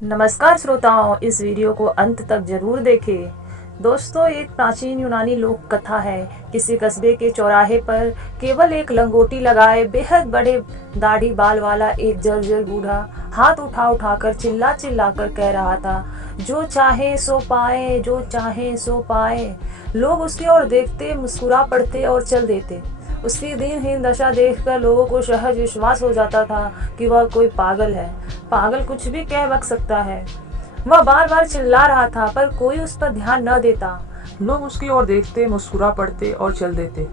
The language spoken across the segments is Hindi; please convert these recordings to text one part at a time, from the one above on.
नमस्कार श्रोताओं, इस वीडियो को अंत तक जरूर देखें। दोस्तों, एक प्राचीन यूनानी लोक कथा है। किसी कस्बे के चौराहे पर केवल एक लंगोटी लगाए बेहद बड़े दाढ़ी बाल वाला एक जर्जर बूढ़ा हाथ उठा उठाकर चिल्ला चिल्ला कर कह रहा था, जो चाहे सो पाए, जो चाहे सो पाए। लोग उसकी ओर देखते, मुस्कुरा पड़ते और चल देते। उसकी दीनहीन दशा देखकर लोगों को सहज विश्वास हो जाता था कि वह कोई पागल है। पागल कुछ भी कह बक सकता है। वह बार बार चिल्ला रहा था पर कोई उस पर ध्यान न देता। लोग उसकी ओर देखते, मुस्कुरा पड़ते और चल देते।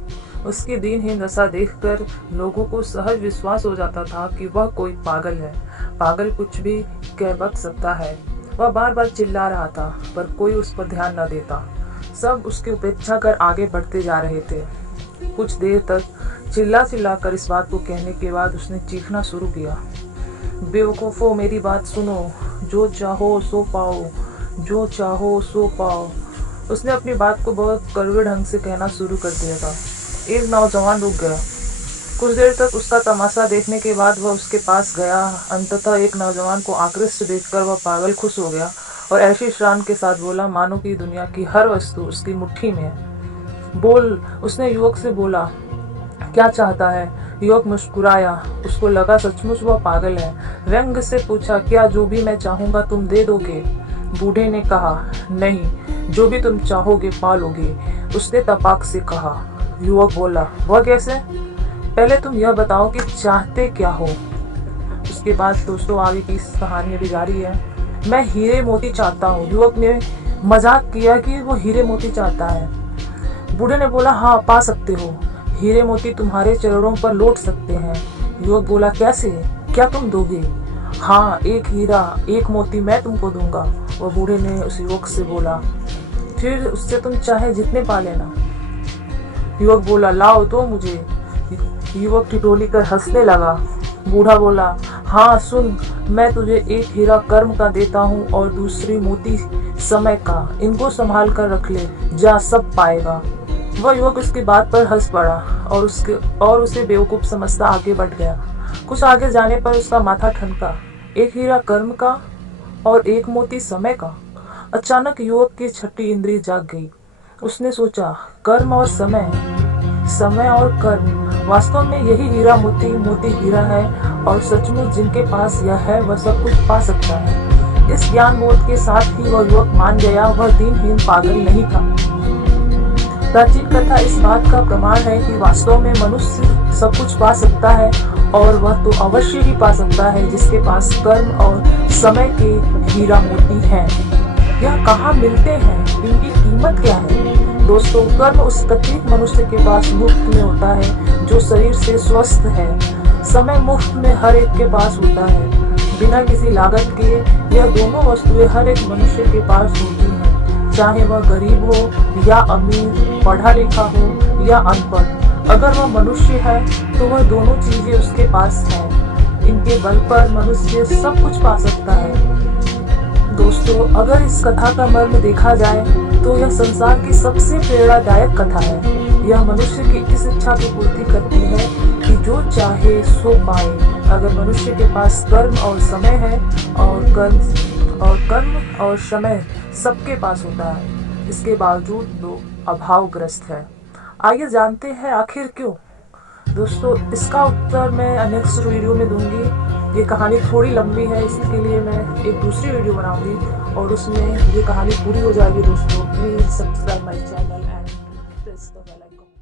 उसकी दीनहीन दशा देखकर लोगों को सहज विश्वास हो जाता था कि वह कोई पागल है। पागल कुछ भी कह बक सकता है। वह बार बार चिल्ला रहा था पर कोई उस पर ध्यान न देता। सब उसकी उपेक्षा कर आगे बढ़ते जा रहे थे। कुछ देर तक चिल्ला चिल्ला कर इस बात को कहने के बाद उसने चीखना शुरू किया, बेवकूफ़ों, मेरी बात सुनो, जो चाहो सो पाओ, जो चाहो सो पाओ। उसने अपनी बात को बहुत कड़वे ढंग से कहना शुरू कर दिया था। एक नौजवान रुक गया। कुछ देर तक उसका तमाशा देखने के बाद वह उसके पास गया। अंततः एक नौजवान को आकृष्ट देखकर वह पागल खुश हो गया और ऐसी शान के साथ बोला मानो कि दुनिया की हर वस्तु उसकी मुट्ठी में है। बोल, उसने युवक से बोला, क्या चाहता है? युवक मुस्कुराया। उसको लगा सचमुच वह पागल है। व्यंग से पूछा, क्या जो भी मैं चाहूंगा तुम दे दोगे? बूढ़े ने कहा, नहीं, जो भी तुम चाहोगे पा लोगे। उसने तपाक से कहा। युवक बोला, वह कैसे? पहले तुम यह बताओ कि चाहते क्या हो। उसके बाद दोस्तों आगे की कहानी अभी जारी है। मैं हीरे मोती चाहता हूँ। युवक ने मजाक किया कि वो हीरे मोती चाहता है। बूढ़े ने बोला, हाँ पा सकते हो, हीरे मोती तुम्हारे चरणों पर लौट सकते हैं। युवक बोला, कैसे? क्या तुम दोगे? हाँ, एक हीरा, एक मोती मैं तुमको दूंगा। वह बूढ़े ने उस युवक से बोला, फिर उससे तुम चाहे जितने पा लेना। युवक बोला, लाओ तो मुझे। युवक ठिठोली कर हंसने लगा। बूढ़ा बोला, हाँ सुन, मैं तुझे एक हीरा कर्म का देता हूँ और दूसरी मोती समय का। इनको संभाल कर रख ले, जा सब पाएगा। वह युवक उसकी बात पर हंस पड़ा और उसे बेवकूफ समझता आगे बढ़ गया। कुछ आगे जाने पर उसका माथा ठनका। एक हीरा कर्म का और एक मोती समय का। अचानक युवक की छठी इंद्री जाग गई। उसने सोचा, कर्म और समय, समय और कर्म, वास्तव में यही हीरा मोती, मोती हीरा है और सचमुच जिनके पास यह है वह सब कुछ पा सकता है। इस ज्ञान बोध के साथ ही वह युवक मान गया, वह दीनहीन पागल नहीं था। प्राचीन कथा इस बात का प्रमाण है कि वास्तव में मनुष्य सब कुछ पा सकता है और वह तो अवश्य ही पा सकता है जिसके पास कर्म और समय के हीरा मोती हैं। यह कहाँ मिलते हैं, इनकी कीमत क्या है? दोस्तों, कर्म उस प्रत्येक मनुष्य के पास मुफ्त में होता है जो शरीर से स्वस्थ है। समय मुफ्त में हर एक के पास होता है, बिना किसी लागत के। यह दोनों वस्तुएं हर एक मनुष्य के पास होती हैं, चाहे वह गरीब हो या अमीर, पढ़ा लिखा हो या अनपढ़। अगर वह मनुष्य है तो वह दोनों चीजें उसके पास हैं। इनके बल पर मनुष्य सब कुछ पा सकता है। दोस्तों, अगर इस कथा का मर्म देखा जाए तो यह संसार की सबसे प्रेरणादायक कथा है। यह मनुष्य की इस इच्छा की पूर्ति करती है कि जो चाहे सो पाए। अगर मनुष्य के पास कर्म और समय है और कर्म और समय सबके पास होता है, इसके बावजूद लोग अभावग्रस्त है। आइए जानते हैं आखिर क्यों। दोस्तों, इसका उत्तर मैं नेक्स्ट वीडियो में दूंगी। ये कहानी थोड़ी लंबी है, इसके लिए मैं एक दूसरी वीडियो बनाऊंगी और उसमें ये कहानी पूरी हो जाएगी। दोस्तों, please subscribe my channel and press the bell icon.